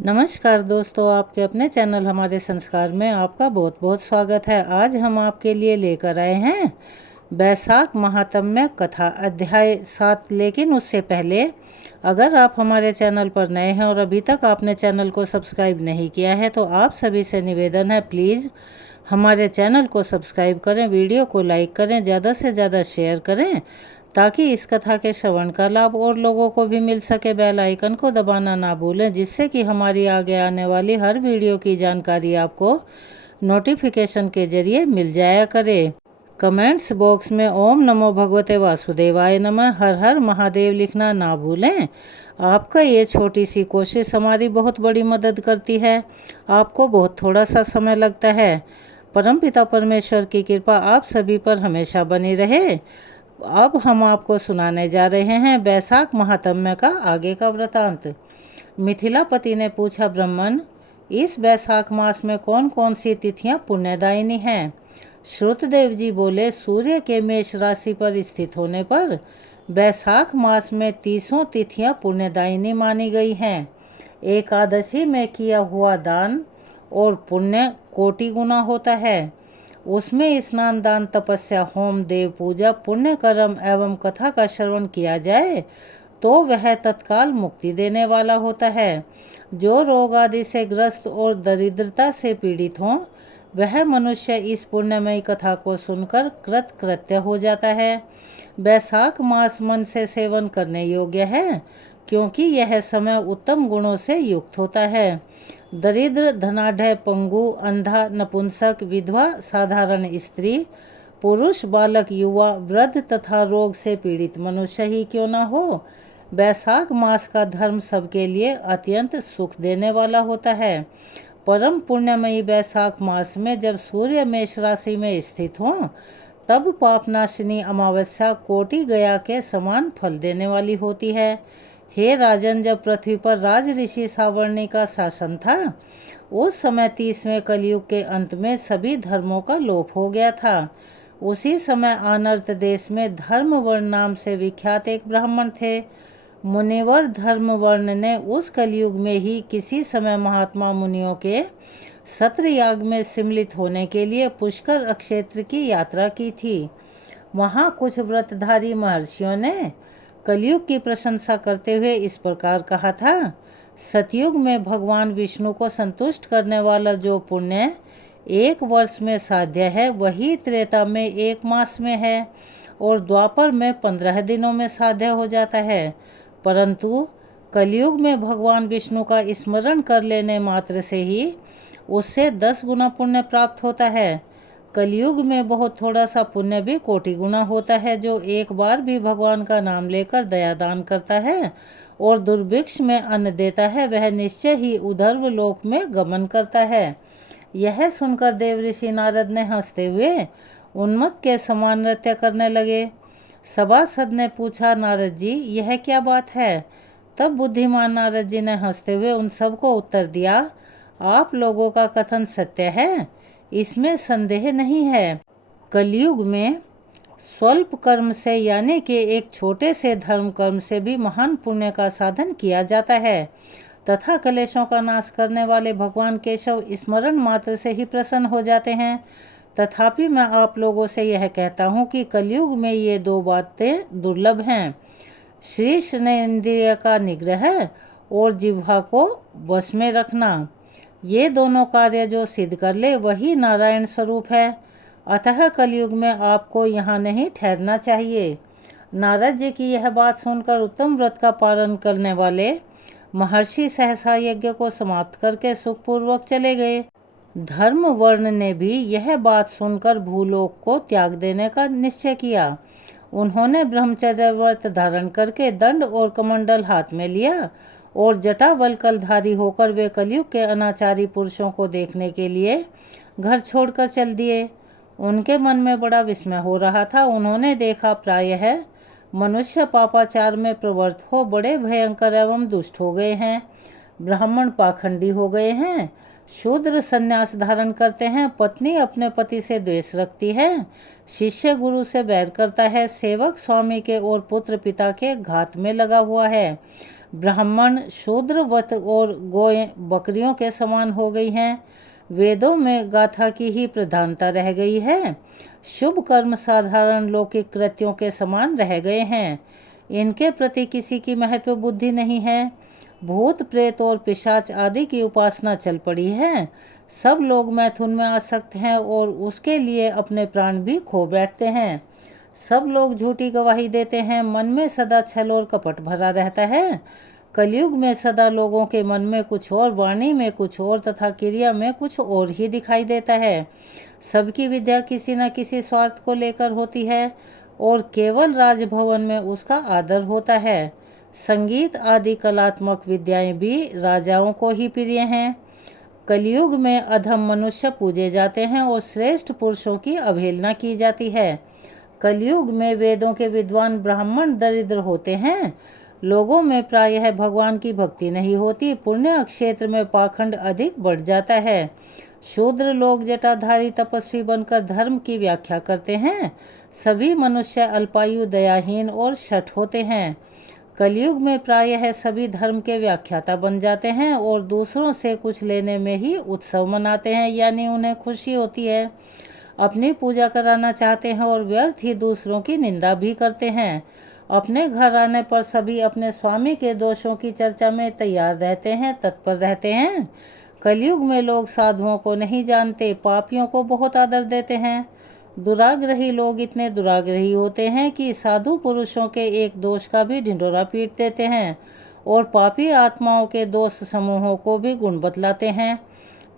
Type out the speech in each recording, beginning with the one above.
नमस्कार दोस्तों, आपके अपने चैनल हमारे संस्कार में आपका बहुत बहुत स्वागत है। आज हम आपके लिए लेकर आए हैं बैसाख महात्म्य कथा अध्याय 7। लेकिन उससे पहले अगर आप हमारे चैनल पर नए हैं और अभी तक आपने चैनल को सब्सक्राइब नहीं किया है तो आप सभी से निवेदन है, प्लीज़ हमारे चैनल को सब्सक्राइब करें, वीडियो को लाइक करें, ज़्यादा से ज़्यादा शेयर करें ताकि इस कथा के श्रवण का लाभ और लोगों को भी मिल सके। बेल आइकन को दबाना ना भूलें, जिससे कि हमारी आगे आने वाली हर वीडियो की जानकारी आपको नोटिफिकेशन के जरिए मिल जाया करे। कमेंट्स बॉक्स में ओम नमो भगवते वासुदेवाय नमः, हर हर महादेव लिखना ना भूलें। आपका ये छोटी सी कोशिश हमारी बहुत बड़ी मदद करती है। आपको बहुत थोड़ा सा समय लगता है। परमपिता परमेश्वर की कृपा आप सभी पर हमेशा बनी रहे। अब हम आपको सुनाने जा रहे हैं बैसाख महात्म्य का आगे का वृतांत। मिथिलापति ने पूछा, ब्राह्मण, इस बैसाख मास में कौन कौन सी तिथियां पुण्यदायिनी हैं? श्रुतदेव जी बोले, सूर्य के मेष राशि पर स्थित होने पर बैसाख मास में 30 तिथियां पुण्यदायिनी मानी गई हैं। एकादशी में किया हुआ दान और पुण्य कोटि गुना होता है। उसमें स्नान, दान, तपस्या, होम, देव पूजा, पुण्य कर्म एवं कथा का श्रवण किया जाए तो वह तत्काल मुक्ति देने वाला होता है। जो रोग आदि से ग्रस्त और दरिद्रता से पीड़ित हों वह मनुष्य इस पुण्यमयी कथा को सुनकर कृतकृत्य हो जाता है। बैसाख मास मन से सेवन करने योग्य है क्योंकि यह समय उत्तम गुणों से युक्त होता है। दरिद्र, धनाढ्य, पंगु, अंधा, नपुंसक, विधवा, साधारण स्त्री, पुरुष, बालक, युवा, वृद्ध तथा रोग से पीड़ित मनुष्य ही क्यों न हो, बैसाख मास का धर्म सबके लिए अत्यंत सुख देने वाला होता है। परम पुण्यमयी बैसाख मास में जब सूर्य मेष राशि में स्थित हों तब पापनाशिनी अमावस्या कोटि गया के समान फल देने वाली होती है। हे राजन, जब पृथ्वी पर राज ऋषि सावर्णी का शासन था उस समय 30वें कलयुग के अंत में सभी धर्मों का लोप हो गया था। उसी समय आनर्त देश में धर्मवर्ण नाम से विख्यात एक ब्राह्मण थे। मुनिवर धर्मवर्ण ने उस कलयुग में ही किसी समय महात्मा मुनियों के सत्रयाग में सम्मिलित होने के लिए पुष्कर क्षेत्र की यात्रा की थी। वहाँ कुछ व्रतधारी महर्षियों ने कलयुग की प्रशंसा करते हुए इस प्रकार कहा था, सतयुग में भगवान विष्णु को संतुष्ट करने वाला जो पुण्य 1 वर्ष में साध्य है वही त्रेता में 1 मास में है और द्वापर में 15 दिनों में साध्य हो जाता है। परंतु कलयुग में भगवान विष्णु का स्मरण कर लेने मात्र से ही उससे 10 गुना पुण्य प्राप्त होता है। कलयुग में बहुत थोड़ा सा पुण्य भी कोटि गुना होता है। जो एक बार भी भगवान का नाम लेकर दया दान करता है और दुर्भिक्ष में अन्न देता है वह निश्चय ही उधर्व लोक में गमन करता है। यह सुनकर देव ऋषि नारद ने हंसते हुए उन्मत्त के समान नृत्य करने लगे। सभासद ने पूछा, नारद जी, यह क्या बात है? तब बुद्धिमान नारद जी ने हंसते हुए उन सबको उत्तर दिया, आप लोगों का कथन सत्य है, इसमें संदेह नहीं है। कलयुग में स्वल्प कर्म से यानी कि एक छोटे से धर्म कर्म से भी महान पुण्य का साधन किया जाता है तथा कलेशों का नाश करने वाले भगवान केशव स्मरण मात्र से ही प्रसन्न हो जाते हैं। तथापि मैं आप लोगों से यह कहता हूँ कि कलयुग में ये 2 बातें दुर्लभ हैं, शीर्ष ने इंद्रिय का निग्रह और जिह्वा को वश में रखना। ये दोनों कार्य जो सिद्ध कर ले वही नारायण स्वरूप है। अतः कलयुग में आपको यहाँ नहीं ठहरना चाहिए। नारद जी की यह बात सुनकर उत्तम व्रत का पालन करने वाले महर्षि सहसा यज्ञ को समाप्त करके सुखपूर्वक चले गए। धर्म वर्ण ने भी यह बात सुनकर भूलोक को त्याग देने का निश्चय किया। उन्होंने ब्रह्मचर्य व्रत धारण करके दंड और कमंडल हाथ में लिया और जटावल्कलधारी होकर वे कलयुग के अनाचारी पुरुषों को देखने के लिए घर छोड़कर चल दिए। उनके मन में बड़ा विस्मय हो रहा था। उन्होंने देखा प्रायः मनुष्य पापाचार में प्रवृत्त हो बड़े भयंकर एवं दुष्ट हो गए हैं। ब्राह्मण पाखंडी हो गए हैं, शूद्र संन्यास धारण करते हैं, पत्नी अपने पति से द्वेष रखती है, शिष्य गुरु से बैर करता है, सेवक स्वामी के और पुत्र पिता के घात में लगा हुआ है, ब्राह्मण शूद्र वत और गोएं बकरियों के समान हो गई हैं। वेदों में गाथा की ही प्रधानता रह गई है। शुभ कर्म साधारण लौकिक कृत्यों के समान रह गए हैं। इनके प्रति किसी की महत्व बुद्धि नहीं है। भूत प्रेत और पिशाच आदि की उपासना चल पड़ी है। सब लोग मैथुन में आसक्त हैं और उसके लिए अपने प्राण भी खो बैठते हैं। सब लोग झूठी गवाही देते हैं। मन में सदा छल और कपट भरा रहता है। कलयुग में सदा लोगों के मन में कुछ और, वाणी में कुछ और तथा क्रिया में कुछ और ही दिखाई देता है। सबकी विद्या किसी न किसी स्वार्थ को लेकर होती है और केवल राजभवन में उसका आदर होता है। संगीत आदि कलात्मक विद्याएं भी राजाओं को ही प्रिय हैं। कलयुग में अधम मनुष्य पूजे जाते हैं और श्रेष्ठ पुरुषों की अवहेलना की जाती है। कलयुग में वेदों के विद्वान ब्राह्मण दरिद्र होते हैं। लोगों में प्रायः भगवान की भक्ति नहीं होती। पुण्य क्षेत्र में पाखंड अधिक बढ़ जाता है। शूद्र लोग जटाधारी तपस्वी बनकर धर्म की व्याख्या करते हैं। सभी मनुष्य अल्पायु, दयाहीन और शठ होते हैं। कलयुग में प्रायः सभी धर्म के व्याख्याता बन जाते हैं और दूसरों से कुछ लेने में ही उत्सव मनाते हैं, यानी उन्हें खुशी होती है। अपनी पूजा कराना चाहते हैं और व्यर्थ ही दूसरों की निंदा भी करते हैं। अपने घर आने पर सभी अपने स्वामी के दोषों की चर्चा में तैयार रहते हैं, तत्पर रहते हैं। कलयुग में लोग साधुओं को नहीं जानते, पापियों को बहुत आदर देते हैं। दुराग्रही लोग इतने दुराग्रही होते हैं कि साधु पुरुषों के एक दोष का भी ढिंढोरा पीट देते हैं और पापी आत्माओं के दोष समूहों को भी गुण बतलाते हैं।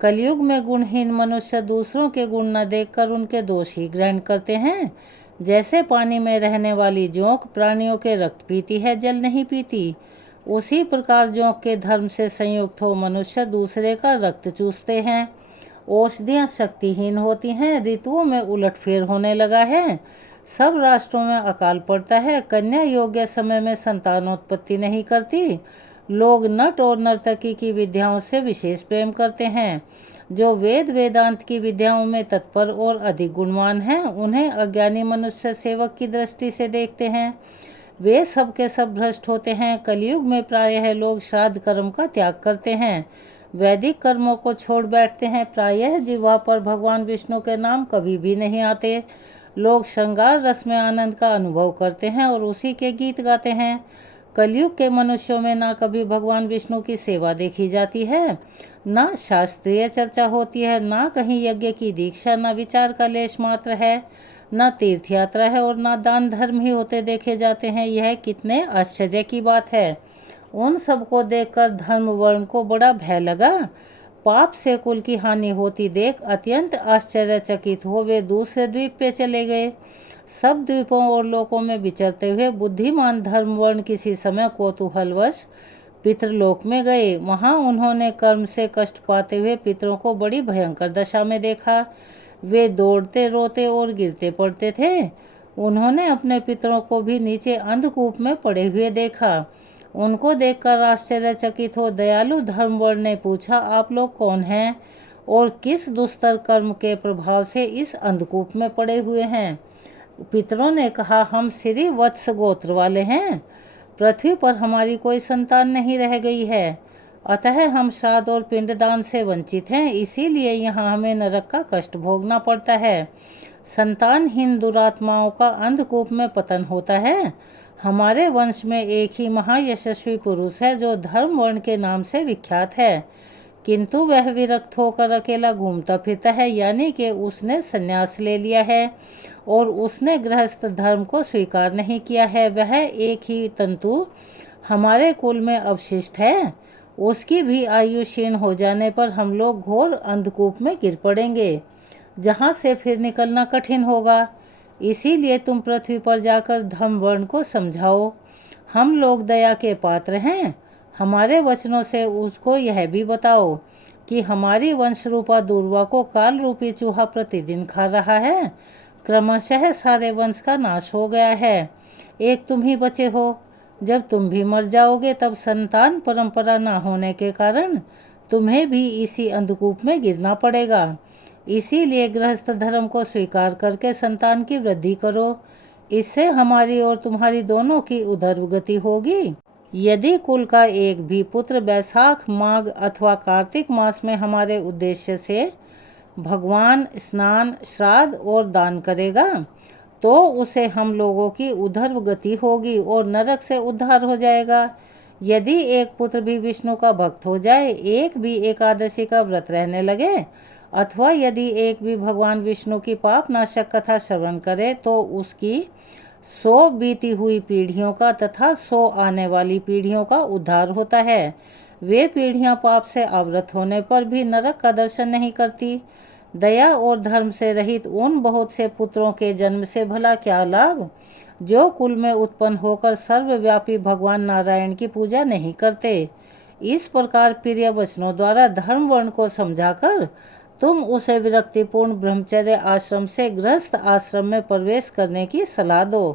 कलयुग में गुणहीन मनुष्य दूसरों के गुण न देखकर उनके दोष ही ग्रहण करते हैं। जैसे पानी में रहने वाली जोंक प्राणियों के रक्त पीती है, जल नहीं पीती, उसी प्रकार जोंक के धर्म से संयुक्त हो मनुष्य दूसरे का रक्त चूसते हैं। औषधियाँ शक्तिहीन होती हैं। ऋतुओं में उलटफेर होने लगा है। सब राष्ट्रों में अकाल पड़ता है। कन्या योग्य समय में संतानोत्पत्ति नहीं करती। लोग नट और नर्तकी की विद्याओं से विशेष प्रेम करते हैं। जो वेद वेदांत की विद्याओं में तत्पर और अधिक गुणवान हैं, उन्हें अज्ञानी मनुष्य सेवक की दृष्टि से देखते हैं। वे सब के सब भ्रष्ट होते हैं। कलयुग में प्रायः लोग श्राद्ध कर्म का त्याग करते हैं, वैदिक कर्मों को छोड़ बैठते हैं। प्रायः जिह्वा पर भगवान विष्णु के नाम कभी भी नहीं आते। लोग श्रृंगार रस में आनंद का अनुभव करते हैं और उसी के गीत गाते हैं। कलयुग के मनुष्यों में ना कभी भगवान विष्णु की सेवा देखी जाती है, ना शास्त्रीय चर्चा होती है, ना कहीं यज्ञ की दीक्षा, ना विचार का लेश मात्र है, ना तीर्थ यात्रा है और ना दान धर्म ही होते देखे जाते हैं। यह कितने आश्चर्य की बात है। उन सबको देखकर धर्म वर्ण को बड़ा भय लगा। पाप से कुल की हानि होती देख अत्यंत आश्चर्यचकित हो वे दूसरे द्वीप पे चले गए। सब द्वीपों और लोकों में विचरते हुए बुद्धिमान धर्म वर्ण किसी समय कौतूहलवश पितृलोक में गए। वहां उन्होंने कर्म से कष्ट पाते हुए पितरों को बड़ी भयंकर दशा में देखा। वे दौड़ते, रोते और गिरते पड़ते थे। उन्होंने अपने पितरों को भी नीचे अंधकूप में पड़े हुए देखा। उनको देखकर आश्चर्यचकित हो दयालु धर्मवर्ण ने पूछा, आप लोग कौन हैं और किस दुस्तर कर्म के प्रभाव से इस अंधकूप में पड़े हुए हैं? पितरों ने कहा, हम श्री वत्स गोत्र वाले हैं। पृथ्वी पर हमारी कोई संतान नहीं रह गई है, अतः हम श्राद्ध और पिंडदान से वंचित हैं। इसीलिए यहाँ हमें नरक का कष्ट भोगना पड़ता है। संतानहीन दुरात्माओं का अंधकूप में पतन होता है। हमारे वंश में एक ही महायशस्वी पुरुष है जो धर्म वर्ण के नाम से विख्यात है, किंतु वह विरक्त होकर अकेला घूमता फिरता है, यानी कि उसने संन्यास ले लिया है और उसने गृहस्थ धर्म को स्वीकार नहीं किया है। वह एक ही तंतु हमारे कुल में अवशिष्ट है। उसकी भी आयु क्षीण हो जाने पर हम लोग घोर अंधकूप में गिर पड़ेंगे, जहाँ से फिर निकलना कठिन होगा। इसीलिए तुम पृथ्वी पर जाकर धर्म वर्ण को समझाओ। हम लोग दया के पात्र हैं। हमारे वचनों से उसको यह भी बताओ कि हमारी वंश रूपा दूर्वा को काल रूपी चूहा प्रतिदिन खा रहा है। क्रमशः सारे वंश का नाश हो गया है, एक तुम ही बचे हो। जब तुम भी मर जाओगे तब संतान परंपरा न होने के कारण तुम्हें भी इसी अंधकूप में गिरना पड़ेगा। इसीलिए गृहस्थ धर्म को स्वीकार करके संतान की वृद्धि करो। इससे हमारी और तुम्हारी दोनों की उधर्व गति होगी। यदि कुल का एक भी पुत्र बैसाख, माघ अथवा कार्तिक मास में हमारे उद्देश्य से भगवान स्नान, श्राद्ध और दान करेगा तो उसे हम लोगों की उधर्व गति होगी और नरक से उद्धार हो जाएगा। यदि एक पुत्र भी विष्णु का भक्त हो जाए, एक भी एकादशी का व्रत रहने लगे, अथवा यदि एक भी भगवान विष्णु की पाप नाशक कथा श्रवण करे तो उसकी 100 बीती हुई पीढ़ियों का तथा 100 आने वाली पीढ़ियों का उद्धार होता है। वे पीढ़ियां पाप से आवृत होने पर भी नरक का दर्शन नहीं करती। दया और धर्म से रहित उन बहुत से पुत्रों के जन्म से भला क्या लाभ, जो कुल में उत्पन्न होकर सर्वव्यापी भगवान नारायण की पूजा नहीं करते। इस प्रकार प्रिय वचनों द्वारा धर्म वर्ण को समझाकर तुम उसे विरक्तिपूर्ण ब्रह्मचर्य आश्रम से गृहस्थ आश्रम में प्रवेश करने की सलाह दो।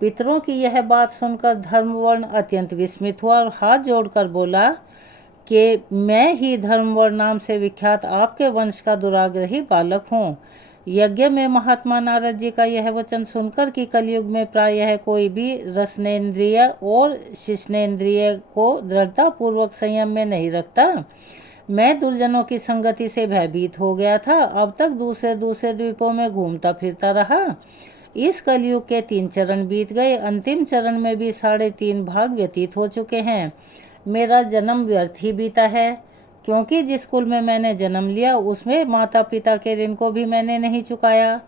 पितरों की यह बात सुनकर धर्मवर्ण अत्यंत विस्मित हुआ और हाथ जोड़कर बोला कि मैं ही धर्मवर्ण नाम से विख्यात आपके वंश का दुराग्रही बालक हूँ। यज्ञ में महात्मा नारद जी का यह वचन सुनकर कि कलयुग में प्रायः कोई भी रसनेन्द्रिय और शिष्णेन्द्रिय को दृढ़ता पूर्वक संयम में नहीं रखता, मैं दुर्जनों की संगति से भयभीत हो गया था। अब तक दूसरे दूसरे द्वीपों में घूमता फिरता रहा। इस कलयुग के 3 चरण बीत गए, अंतिम चरण में भी 3.5 भाग व्यतीत हो चुके हैं। मेरा जन्म व्यर्थ ही बीता है, क्योंकि जिस कुल में मैंने जन्म लिया उसमें माता पिता के ऋण को भी मैंने नहीं चुकाया।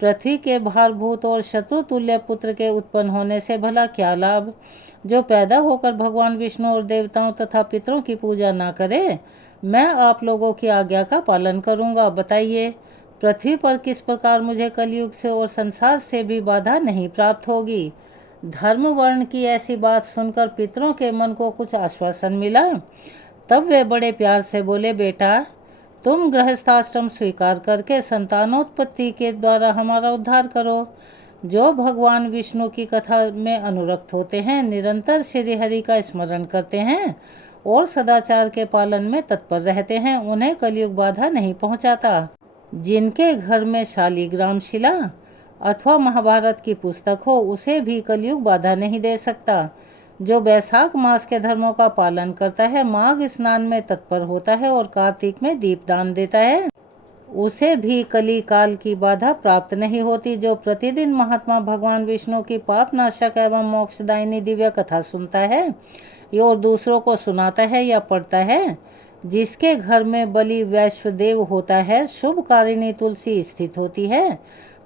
पृथ्वी के भारभूत और शत्रु तुल्य पुत्र के उत्पन्न होने से भला क्या लाभ, जो पैदा होकर भगवान विष्णु और देवताओं तथा पितरों की पूजा ना करे। मैं आप लोगों की आज्ञा का पालन करूंगा। बताइए, पृथ्वी पर किस प्रकार मुझे कलयुग से और संसार से भी बाधा नहीं प्राप्त होगी। धर्म वर्ण की ऐसी बात सुनकर पितरों के मन को कुछ आश्वासन मिला। तब वे बड़े प्यार से बोले, बेटा तुम गृहस्थाश्रम स्वीकार करके संतानोत्पत्ति के द्वारा हमारा उद्धार करो। जो भगवान विष्णु की कथा में अनुरक्त होते हैं, निरंतर श्री हरि का स्मरण करते हैं और सदाचार के पालन में तत्पर रहते हैं, उन्हें कलयुग बाधा नहीं पहुंचाता। जिनके घर में शालिग्राम शिला अथवा महाभारत की पुस्तक हो, उसे भी कलयुग बाधा नहीं दे सकता। जो बैसाख मास के धर्मों का पालन करता है, माघ स्नान में तत्पर होता है और कार्तिक में दीपदान देता है, उसे भी कली काल की बाधा प्राप्त नहीं होती। जो प्रतिदिन महात्मा भगवान विष्णु की पाप नाशक एवं मोक्षदायिनी दिव्य कथा सुनता है और दूसरों को सुनाता है या पढ़ता है, जिसके घर में बलि वैश्वदेव होता है, शुभकारिणी तुलसी स्थित होती है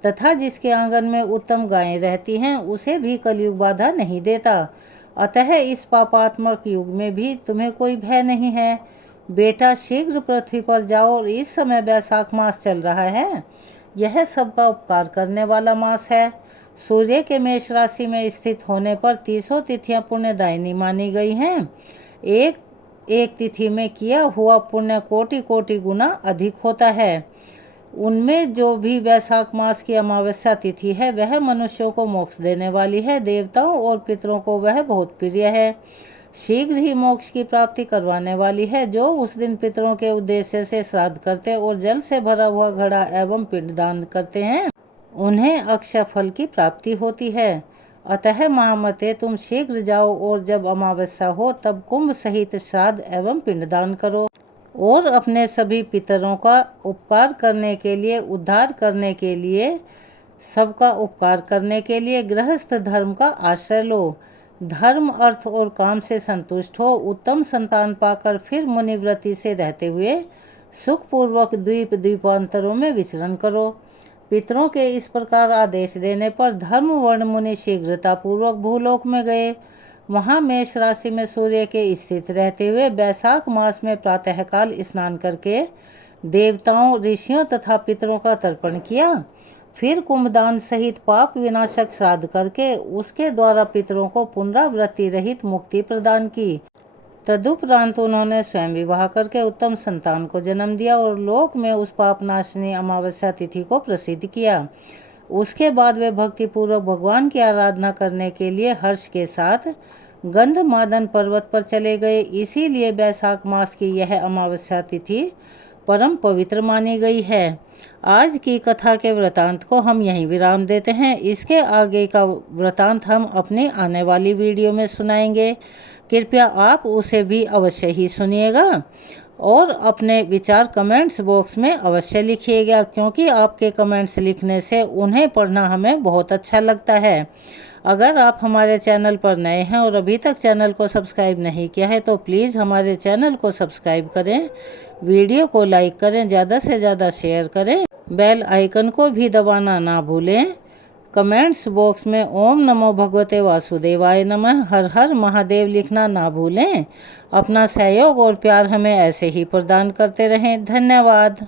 तथा जिसके आंगन में उत्तम गायें रहती हैं, उसे भी कलयुग बाधा नहीं देता। अतः इस पापात्मक युग में भी तुम्हें कोई भय नहीं है। बेटा शीघ्र पृथ्वी पर जाओ। और इस समय बैसाख मास चल रहा है, यह सबका उपकार करने वाला मास है। सूर्य के मेष राशि में स्थित होने पर 30 तिथियां पुण्यदायिनी मानी गई हैं। एक तिथि में किया हुआ पुण्य कोटि कोटि गुना अधिक होता है। उनमें जो भी वैशाख मास की अमावस्या तिथि है, वह मनुष्यों को मोक्ष देने वाली है। देवताओं और पितरों को वह बहुत प्रिय है, शीघ्र ही मोक्ष की प्राप्ति करवाने वाली है। जो उस दिन पितरों के उद्देश्य से श्राद्ध करते और जल से भरा हुआ घड़ा एवं पिंडदान करते हैं, उन्हें अक्षय फल की प्राप्ति होती है। अतः महामते, तुम शीघ्र जाओ और जब अमावस्या हो तब कुंभ सहित श्राद्ध एवं पिंडदान करो और अपने सभी पितरों का उपकार करने के लिए, उद्धार करने के लिए, सबका उपकार करने के लिए गृहस्थ धर्म का आश्रय लो। धर्म, अर्थ और काम से संतुष्ट हो, उत्तम संतान पाकर फिर मुनिव्रति से रहते हुए सुखपूर्वक द्वीप द्वीपांतरों में विचरण करो। पितरों के इस प्रकार आदेश देने पर धर्म वर्ण मुनि शीघ्रता पूर्वक भूलोक में गए। वहां मेष राशि में सूर्य के स्थित रहते हुए बैसाख मास में प्रातःकाल स्नान करके देवताओं, ऋषियों तथा पितरों का तर्पण किया। फिर कुंभदान सहित पाप विनाशक श्राद्ध करके उसके द्वारा पितरों को पुनरावृत्ति रहित मुक्ति प्रदान की। तदुपरांत उन्होंने स्वयं विवाह करके उत्तम संतान को जन्म दिया और लोक में उस पापनाशनी अमावस्या तिथि को प्रसिद्ध किया। उसके बाद वे भक्तिपूर्वक भगवान की आराधना करने के लिए हर्ष के साथ गंधमादन पर्वत पर चले गए। इसीलिए बैसाख मास की यह अमावस्या तिथि परम पवित्र मानी गई है। आज की कथा के वृतांत को हम यहीं विराम देते हैं। इसके आगे का वृतांत हम अपनी आने वाली वीडियो में सुनाएंगे। कृपया आप उसे भी अवश्य ही सुनिएगा और अपने विचार कमेंट्स बॉक्स में अवश्य लिखिएगा, क्योंकि आपके कमेंट्स लिखने से उन्हें पढ़ना हमें बहुत अच्छा लगता है। अगर आप हमारे चैनल पर नए हैं और अभी तक चैनल को सब्सक्राइब नहीं किया है तो प्लीज़ हमारे चैनल को सब्सक्राइब करें, वीडियो को लाइक करें, ज़्यादा से ज़्यादा शेयर करें, बेल आइकन को भी दबाना ना भूलें। कमेंट्स बॉक्स में ओम नमो भगवते वासुदेवाय नमः, हर हर महादेव लिखना ना भूलें। अपना सहयोग और प्यार हमें ऐसे ही प्रदान करते रहें। धन्यवाद।